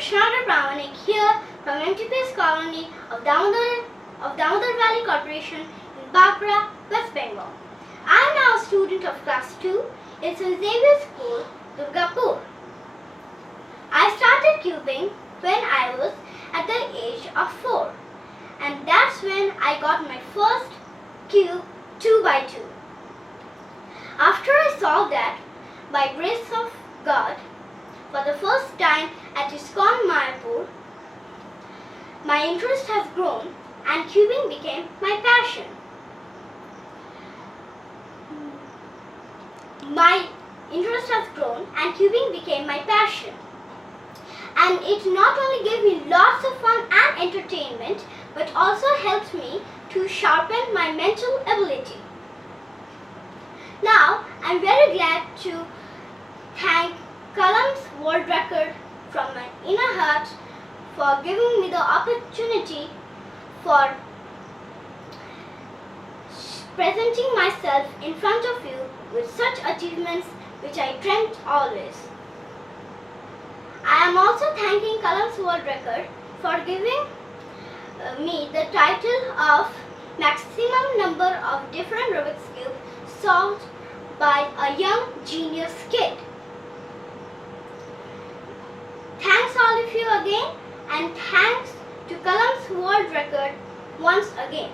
Krishnarghya Pramanik here from MTPS colony of Damodar Valley Corporation in Bakra, West Bengal. I am now a student of class 2 in St. Xavier's School, Durgapur. I started cubing when I was at the age of 4, and that's when I got my first cube 2 by 2. After I saw that, by grace of God, for the first time at ISKCON Mayapur, my interest has grown and cubing became my passion. My interest has grown and cubing became my passion. And it not only gave me lots of fun and entertainment, but also helped me to sharpen my mental ability. Now, I'm very glad to thank Kalam's world record from my inner heart for giving me the opportunity for presenting myself in front of you with such achievements which I dreamt always. I am also thanking Kalam's world record for giving me the title of maximum number of different Rubik's cubes solved by a young genius kid. Thanks all of you again, and thanks to Kalam's world record once again.